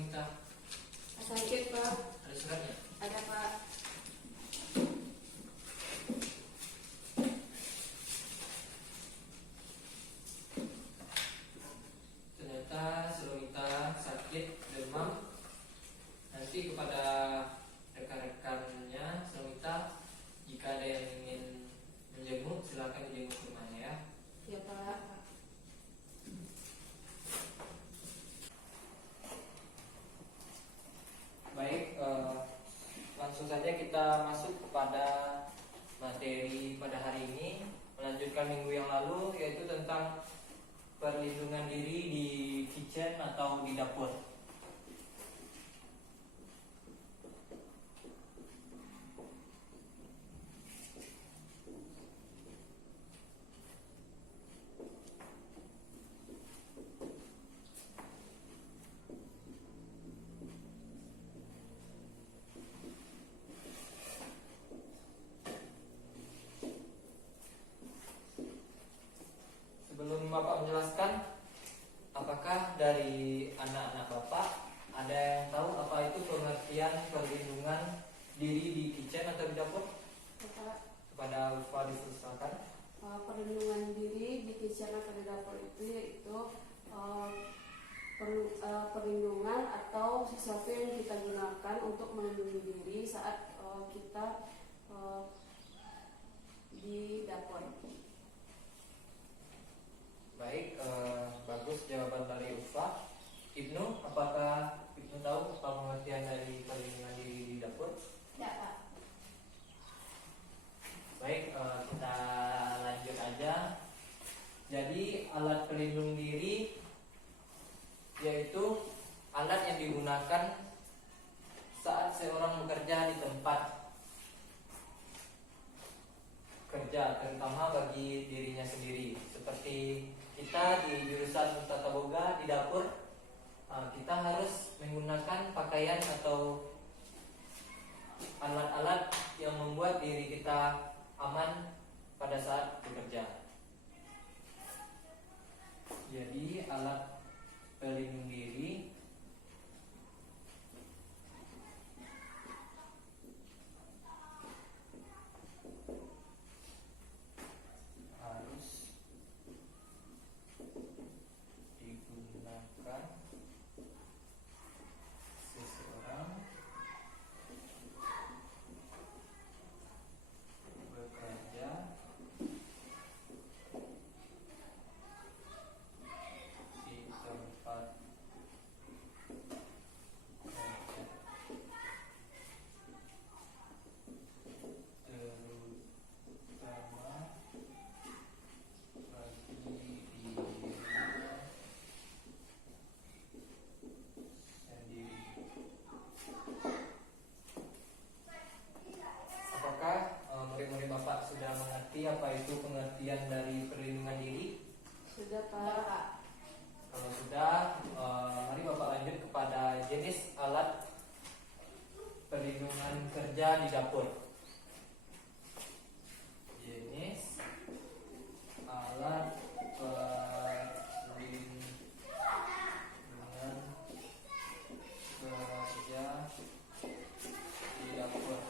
Sunita? Sakit Pak. Ada suratnya? Ada Pak. Ternyata Sunita sakit demam. Nanti kepada rekan-rekannya Sunita, jika ada yang ingin menjenguk, silakan dijenguk ke rumahnya ya. Ya Pak. Baik, langsung saja kita masuk kepada materi pada hari ini, melanjutkan minggu yang lalu, yaitu tentang perlindungan diri di kitchen atau di dapur. Sebelum Bapak menjelaskan, apakah dari anak-anak Bapak ada yang tahu apa itu pengertian perlindungan diri di kitchen atau di dapur? Ya Pak. Kepada Ulfa diselesaikan. Perlindungan diri di kitchen atau di dapur itu yaitu perlindungan atau sesuatu yang kita gunakan untuk melindungi diri saat kita di dapur. Baik, bagus jawaban dari Ulfa. Ibnu, apakah Ibnu tahu apa pengertian dari perlindungan diri di dapur? Ya Pak. Baik, kita lanjut aja. Jadi alat pelindung diri yaitu alat yang digunakan saat seorang bekerja di tempat kerja, terutama bagi dirinya sendiri. Seperti kita di jurusan tata boga di dapur, kita harus menggunakan pakaian atau alat-alat yang membuat diri kita aman pada saat bekerja. Jadi alat pelindung diri harus digunakan seseorang bekerja di tempat kerja, terutama bagi dirinya sendiri. Apakah murid-murid Bapak sudah mengerti apa itu pengertian dari perlindungan diri? Sudah Pak. Kalau sudah, mari Bapak lanjut kepada jenis alat perlindungan kerja di dapur. Jenis alat perlindungan kerja di dapur.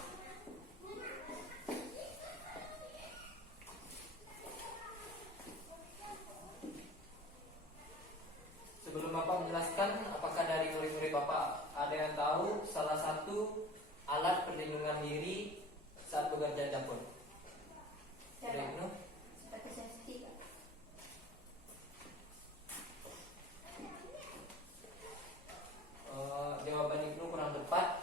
Sebelum Bapak menjelaskan, apakah dari murid-murid Bapak ada yang tahu salah satu alat perlindungan diri saat bekerja di dapur? Ada Ibnu? Pakai safety Pak. Jawaban Ibnu kurang tepat.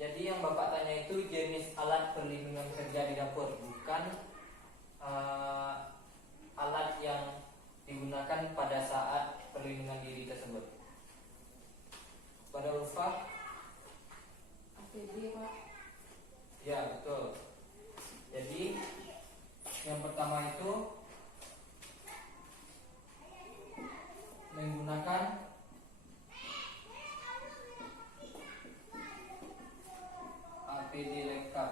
Jadi yang Bapak tanya itu jenis alat perlindungan kerja di dapur, bukan alat yang digunakan pada saat perlindungan diri tersebut. Pada Ulfa? APD Pak. Ya, betul. Jadi yang pertama itu menggunakan APD lengkap.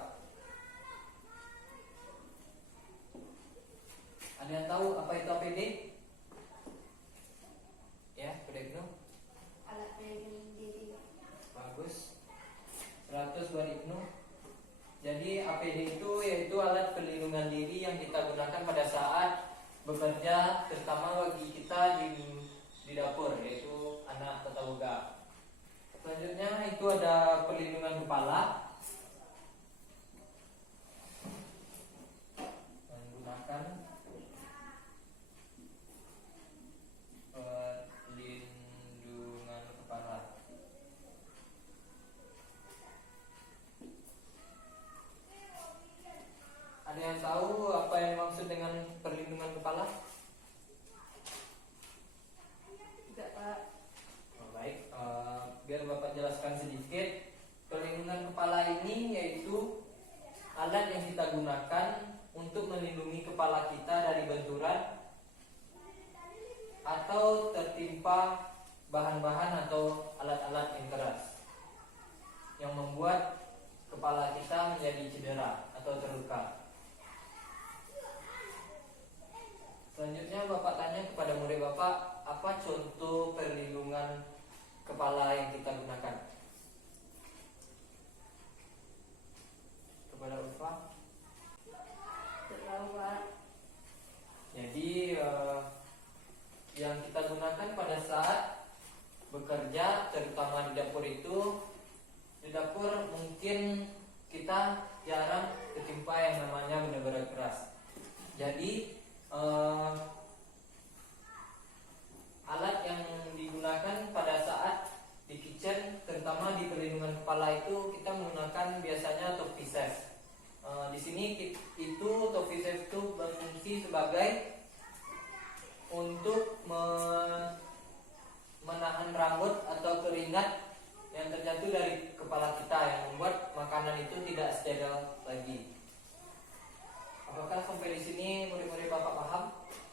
Ada yang tahu apa itu APD? Ya, Bunda Ibnu? Alat pelindung diri Sobat Ibnu. Jadi APD itu yaitu alat pelindungan diri yang kita gunakan pada saat bekerja, terutama bagi kita di dapur, yaitu anak tata boga. Selanjutnya itu ada perlindungan kepala. Menggunakan perlindungan kepala. Ada yang tahu apa yang dimaksud dengan perlindungan kepala? Tidak, Pak. Baik, biar Bapak jelaskan sedikit. Perlindungan kepala ini yaitu alat yang kita gunakan untuk melindungi kepala kita dari benturan atau tertimpa bahan-bahan atau alat-alat yang keras yang membuat kepala kita menjadi cedera atau terluka. Selanjutnya Bapak tanya kepada murid Bapak, apa contoh perlindungan kepala yang kita gunakan? Kepada Ulfa. Tidak, Pak. Jadi yang kita gunakan pada saat bekerja, terutama di dapur itu, di dapur mungkin kita jarang ketimpa yang namanya benda-benda keras. Jadi alat yang digunakan pada saat di kitchen, terutama di perlindungan kepala itu kita menggunakan biasanya topi safe. Di sini itu topi safe itu berfungsi sebagai untuk menahan rambut atau keringat yang terjatuh dari kepala kita yang membuat makanan itu tidak steril lagi. Apakah sampai di sini murid-murid Bapak paham?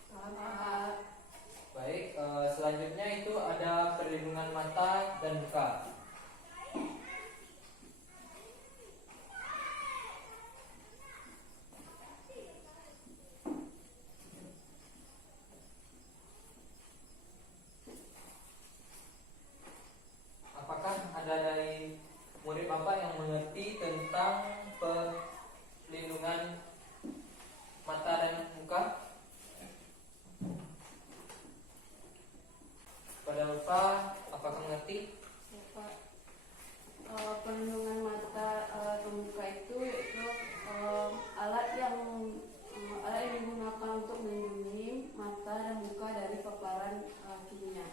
Paham, Pak. Baik, selanjutnya itu ada perlindungan mata dan muka. Apakah ada dari murid Bapak yang mengerti tentang perlindungan mata dan muka? Pada Ulfa, apakah mengerti? Ya, Pak. Perlindungan mata atau muka itu yaitu alat yang digunakan untuk melindungi mata dan muka dari paparan kimia.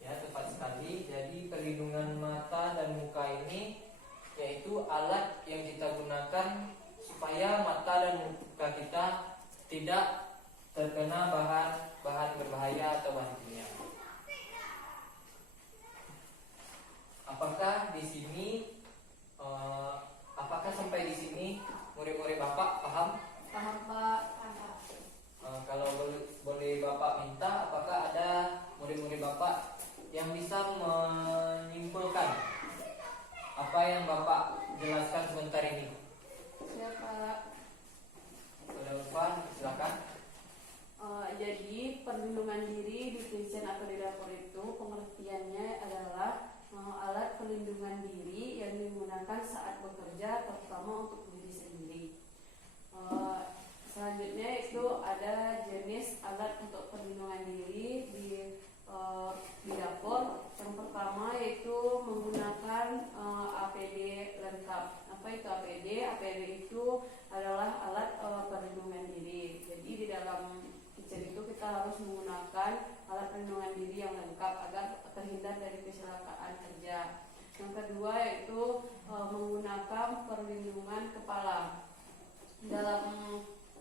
Ya, tepat sekali. Jadi perlindungan mata dan muka ini yaitu alat yang kita gunakan supaya mata dan muka kita tidak terkena bahan berbahaya atau bahan kimia. Apakah di sini, apakah sampai di sini murid-murid Bapak paham? Paham, Pak. Kalau boleh Bapak minta, apakah ada murid-murid Bapak yang bisa menyimpulkan apa yang Bapak jelaskan sebentar ini? Siapa? Saudara Ulfan, silakan. Jadi perlindungan diri di kitchen atau di dapur itu pengertiannya adalah alat pelindungan diri yang digunakan saat bekerja, terutama untuk diri sendiri. Selanjutnya itu ada jenis alat untuk perlindungan diri di dapur. Yang pertama yaitu menggunakan APD lengkap. Apa itu APD? APD itu adalah alat perlindungan diri. Jadi di dalam kitchen itu kita harus menggunakan alat perlindungan diri yang lengkap agar terhindar dari kecelakaan kerja. Yang kedua yaitu menggunakan perlindungan kepala. Dalam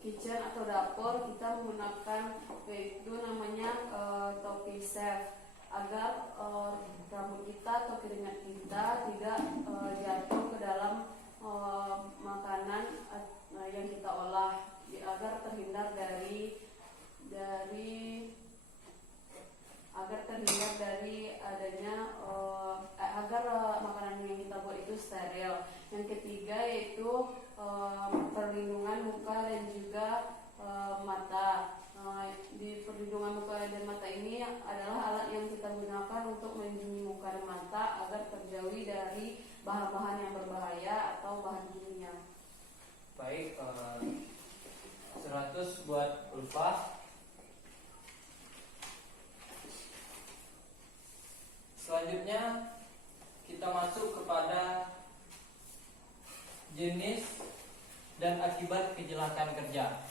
kitchen atau dapur kita menggunakan yaitu namanya topi safe agar rambut kita atau keringat kita tidak jatuh ke dalam makanan yang kita olah agar terhindar dari adanya agar makanan yang kita buat itu steril. Yang ketiga yaitu perlindungan muka dan juga mata. Di perlindungan muka dan mata ini adalah alat yang kita gunakan untuk melindungi muka dan mata agar terjauhi dari bahan-bahan yang berbahaya atau bahan kimia. Baik, 100 buat Ulfa. Selanjutnya kita masuk kepada jenis dan akibat kecelakaan kerja.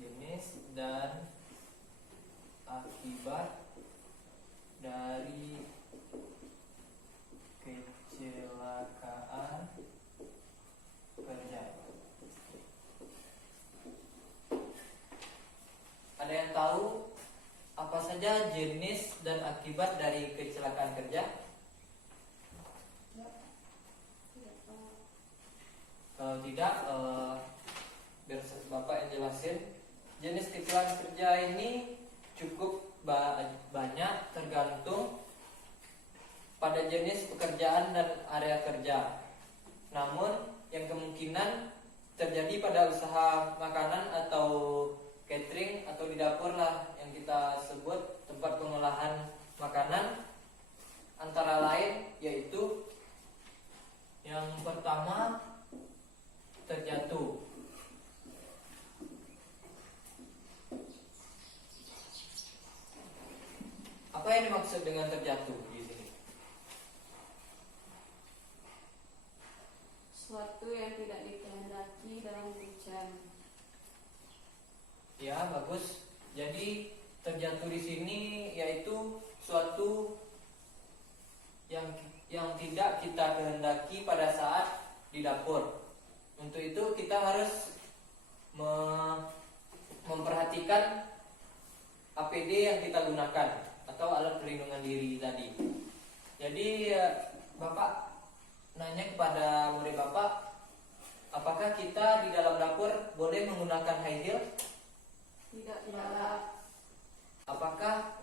Jenis dan akibat dari kecelakaan kerja. Ada yang tahu apa saja jenis dan akibat dari kecelakaan kerja? Kalau tidak, biar Bapak yang jelasin. Jenis kecelakaan kerja ini cukup banyak, tergantung pada jenis pekerjaan dan area kerja. Namun yang kemungkinan terjadi pada usaha makanan atau catering atau di dapur lah yang kita sebut tempat pengolahan makanan, antara lain yaitu yang pertama terjatuh. Apa yang dimaksud dengan terjatuh di sini? Suatu yang tidak dikehendaki dalam hujan. Ya, bagus. Jadi terjatuh di sini yaitu suatu yang tidak kita kehendaki pada saat di dapur. Untuk itu kita harus memperhatikan APD yang kita gunakan atau alat pelindungan diri tadi. Jadi Bapak nanya kepada murid Bapak, apakah kita di dalam dapur boleh menggunakan high heel? Tidak. Apakah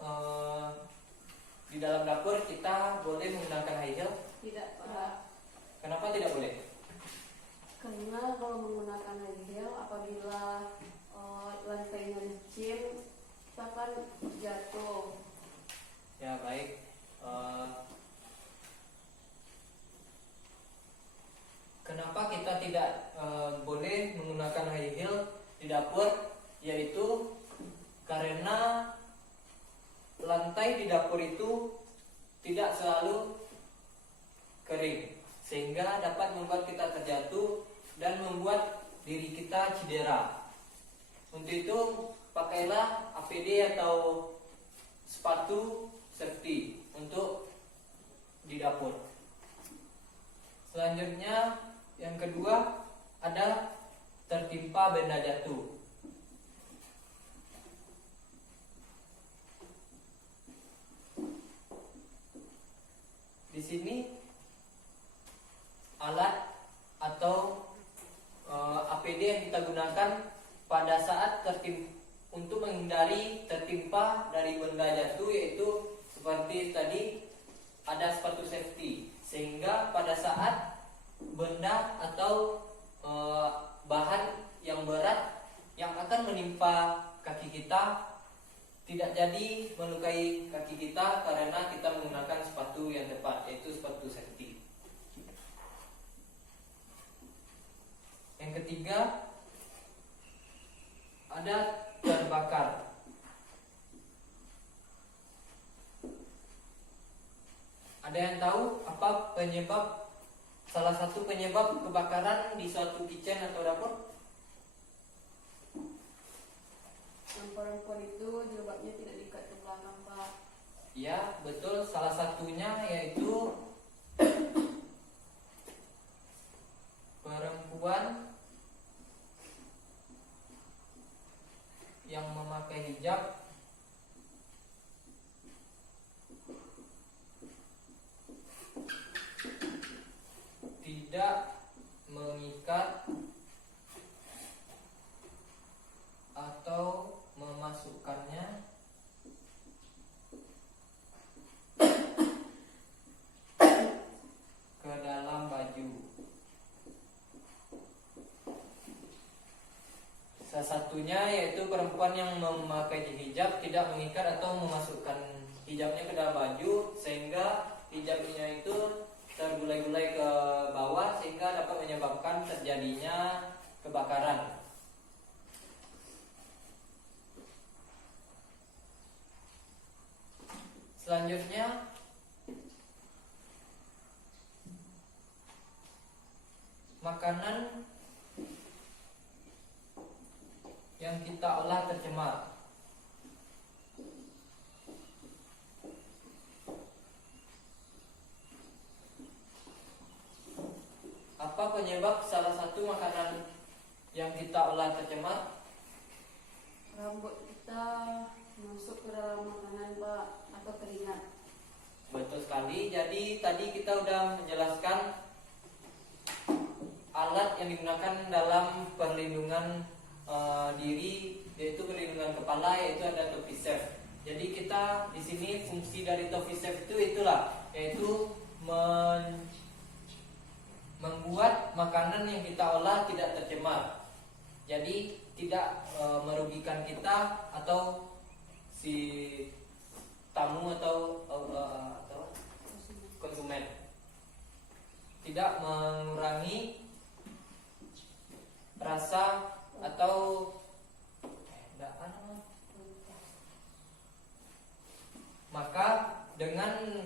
di dalam dapur kita boleh menggunakan high heel? Tidak. Kenapa tidak boleh? Karena kalau menggunakan high heel, apabila lantainya licin, kita akan jatuh. Ya, baik. Kenapa kita tidak boleh menggunakan high heel di dapur? Yaitu karena lantai di dapur itu tidak selalu kering, sehingga dapat membuat kita terjatuh dan membuat diri kita cedera. Untuk itu pakailah APD atau sepatu safety untuk di dapur. Selanjutnya yang kedua ada tertimpa benda jatuh. Di sini alat atau APD yang kita gunakan pada saat untuk menghindari tertimpa dari benda jatuh, yaitu seperti tadi ada sepatu safety, sehingga pada saat benda atau bahan yang berat yang akan menimpa kaki kita tidak jadi melukai kaki kita karena kita menggunakan sepatu yang tepat, yaitu sepatu safety. Yang ketiga ada terbakar. Ada yang tahu apa salah satu penyebab kebakaran di suatu kitchen atau dapur? Yang perempuan itu jilbabnya tidak diikat ke belakang, Pak. Ya, betul. Salah satunya yaitu perempuan yang memakai hijab tidak mengikat atau memasukkannya ke dalam baju. Salah satunya yaitu perempuan yang memakai hijab tidak mengikat atau memasukkan hijabnya ke dalam baju, sehingga hijabnya itu tergulai-gulai ke bawah sehingga dapat menyebabkan terjadinya kebakaran. Selanjutnya makanan yang kita olah tercemar. Apa penyebab salah satu makanan yang kita olah tercemar? Rambut kita masuk ke dalam makanan, Pak, atau keringat. Betul sekali. Jadi tadi kita udah menjelaskan alat yang digunakan dalam perlindungan diri, yaitu perlindungan kepala, yaitu ada topi chef. Jadi kita di sini fungsi dari topi chef itu itulah, yaitu membuat makanan yang kita olah tidak tercemar. Jadi tidak merugikan kita atau si tamu atau konsumen. Tidak mengurangi rasa atau maka dengan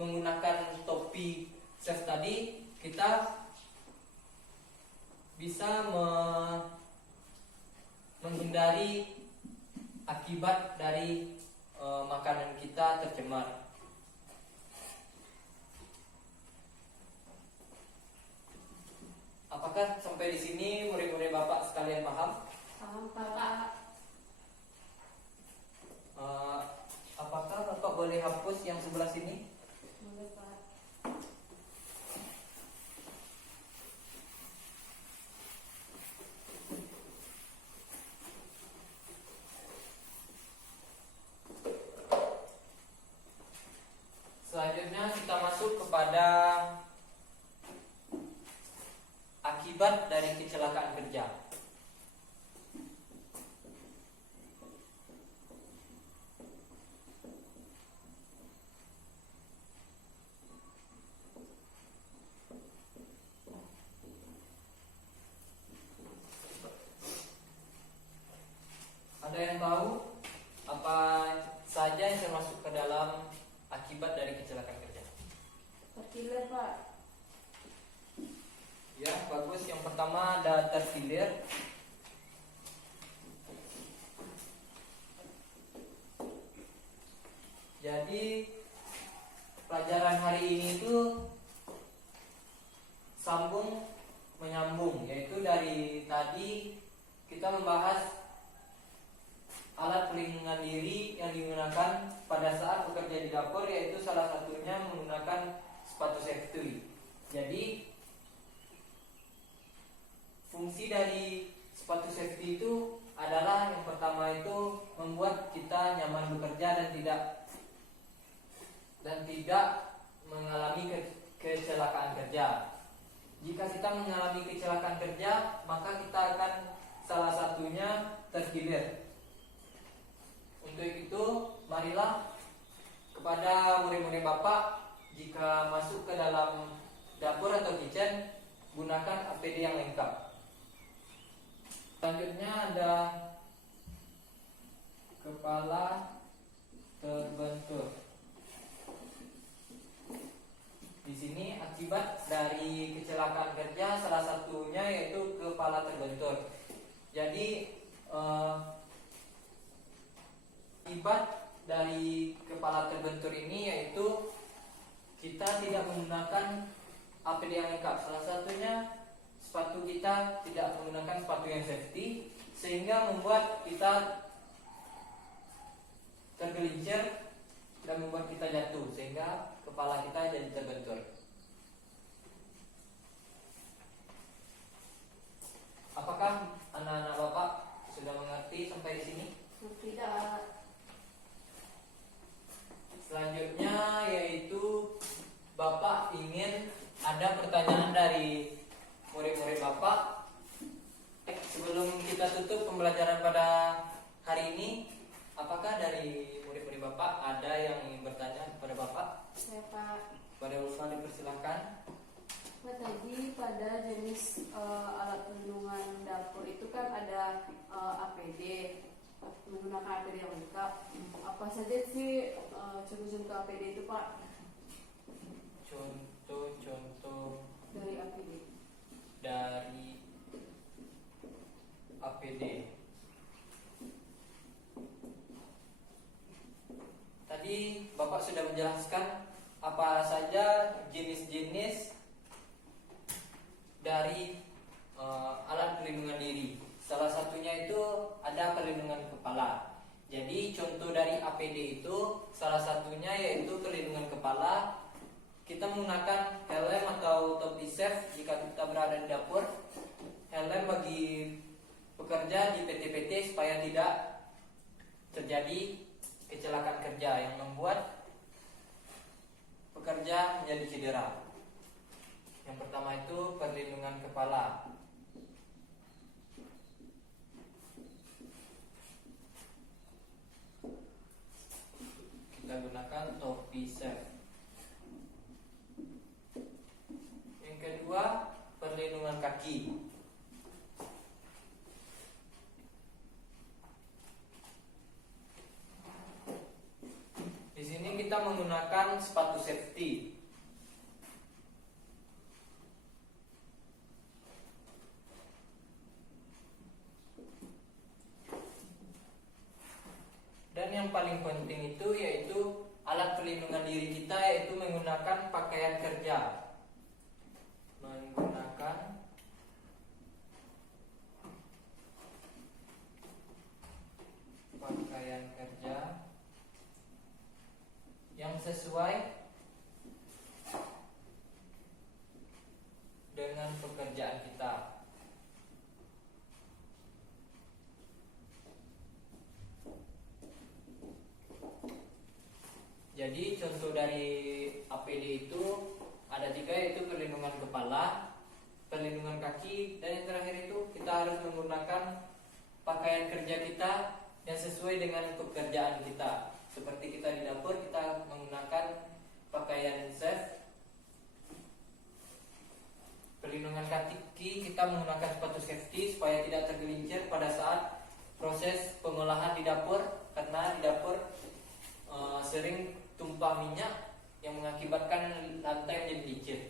menggunakan topi chef tadi kita bisa menghindari akibat dari makanan kita tercemar. Apakah sampai di sini murid-murid Bapak sekalian paham? Paham, Pak. Apakah Bapak boleh hapus yang sebelah sini? Boleh, Pak. Selanjutnya kita masuk kepada akibat dari kecelakaan kerja. Ada yang tahu apa saja yang termasuk ke dalam akibat dari kecelakaan kerja? Terkilir, Pak. Ya, bagus. Yang pertama ada terkilir. Jadi pelajaran hari ini itu sambung menyambung, yaitu dari tadi kita membahas alat pelindungan diri yang digunakan pada saat bekerja di dapur, yaitu salah satunya menggunakan sepatu safety. Jadi fungsi dari sepatu safety itu adalah yang pertama itu membuat kita nyaman bekerja dan tidak mengalami kecelakaan kerja. Jika kita mengalami kecelakaan kerja, maka kita akan salah satunya terkilir. Untuk itu, marilah kepada murid-murid Bapak, jika masuk ke dalam dapur atau kitchen, gunakan APD yang lengkap. Selanjutnya ada kepala terbentur. Di sini akibat dari kecelakaan kerja salah satunya yaitu kepala terbentur. Jadi akibat dari kepala terbentur ini yaitu kita tidak menggunakan APD yang lengkap. Salah satunya sepatu kita tidak menggunakan sepatu yang safety, sehingga membuat kita tergelincir dan membuat kita jatuh, sehingga kepala kita jadi terbentur. Apakah anak-anak Bapak sudah mengerti sampai di sini? Tidak. Selanjutnya yaitu Bapak ingin ada pertanyaan dari murid-murid Bapak. Sebelum kita tutup pembelajaran pada hari ini, apakah dari murid-murid Bapak ada yang ingin bertanya kepada Bapak? Saya, Pak. dipersilahkan. Nah, tadi pada jenis alat pelindungan dapur itu kan ada APD, menggunakan APD yang lengkap. Apa saja sih contoh-contoh APD itu, Pak? Contoh-contoh Dari APD. dari APD. Tadi Bapak sudah menjelaskan apa saja jenis-jenis dari alat perlindungan diri. Salah satunya itu ada perlindungan kepala. Jadi contoh dari APD itu salah satunya yaitu perlindungan kepala. Kita menggunakan helm atau topi safe jika kita berada di dapur. Helm bagi pekerja di PT-PT supaya tidak terjadi kecelakaan kerja yang membuat pekerja menjadi cedera. Yang pertama itu perlindungan kepala. Kita gunakan topi safe. Yang kedua, perlindungan kaki. Di sini kita menggunakan sepatu safety. Dan yang paling penting itu yaitu alat perlindungan diri kita yaitu menggunakan pakaian kerja. Menggunakan pakaian kerja yang sesuai dengan pekerjaan kita. Jadi contoh dari APD itu ada 3 yaitu perlindungan kepala, perlindungan kaki, dan yang terakhir itu kita harus menggunakan pakaian kerja kita yang sesuai dengan pekerjaan kita. Seperti kita di dapur kita menggunakan pakaian safe. Perlindungan kaki kita menggunakan sepatu safety supaya tidak tergelincir pada saat proses pengolahan di dapur, karena di dapur sering tumpah minyak yang mengakibatkan lantai menjadi licin.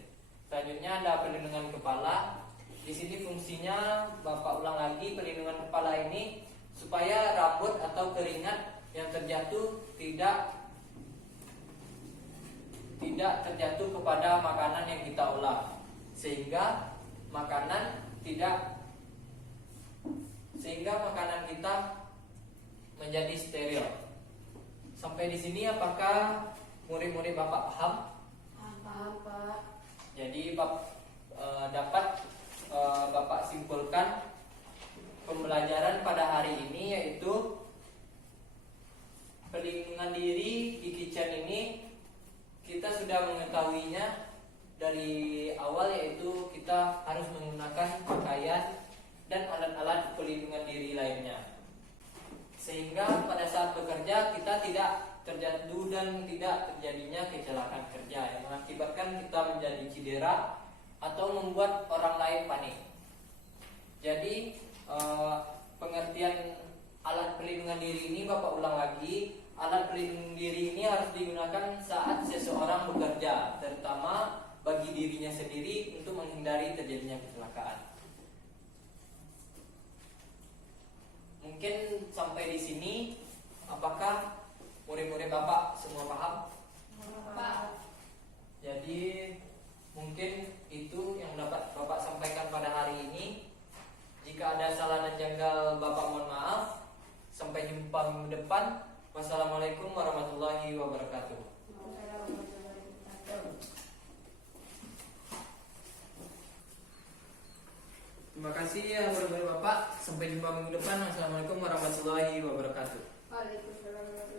Selanjutnya ada perlindungan kepala. Di sini fungsinya Bapak ulang lagi perlindungan kepala ini supaya rambut atau keringat yang terjatuh tidak terjatuh kepada makanan yang kita olah, sehingga makanan kita menjadi steril. Sampai di sini apakah murid-murid Bapak paham? Paham, Pak. Jadi dapat Bapak simpulkan pembelajaran pada hari ini yaitu perlindungan diri di kitchen ini kita sudah mengetahuinya dari awal, yaitu kita harus menggunakan pakaian dan alat-alat pelindungan diri lainnya, sehingga pada saat bekerja kita tidak terjatuh dan tidak terjadinya kecelakaan kerja yang mengakibatkan kita menjadi cedera atau membuat orang lain panik. Jadi pengertian alat pelindungan diri ini Bapak ulang lagi. Alat pelindung diri ini harus digunakan saat seseorang bekerja, terutama bagi dirinya sendiri untuk menghindari terjadinya kecelakaan. Mungkin sampai di sini, apakah murid-murid Bapak semua paham? Pak. Jadi mungkin itu yang dapat Bapak sampaikan pada hari ini. Jika ada salah dan janggal, Bapak mohon maaf. Sampai jumpa minggu depan. Wassalamualaikum warahmatullahi wabarakatuh. Terima kasih ya murid-murid Bapak. Sampai jumpa minggu depan. Wassalamualaikum warahmatullahi wabarakatuh. Waalaikumsalam.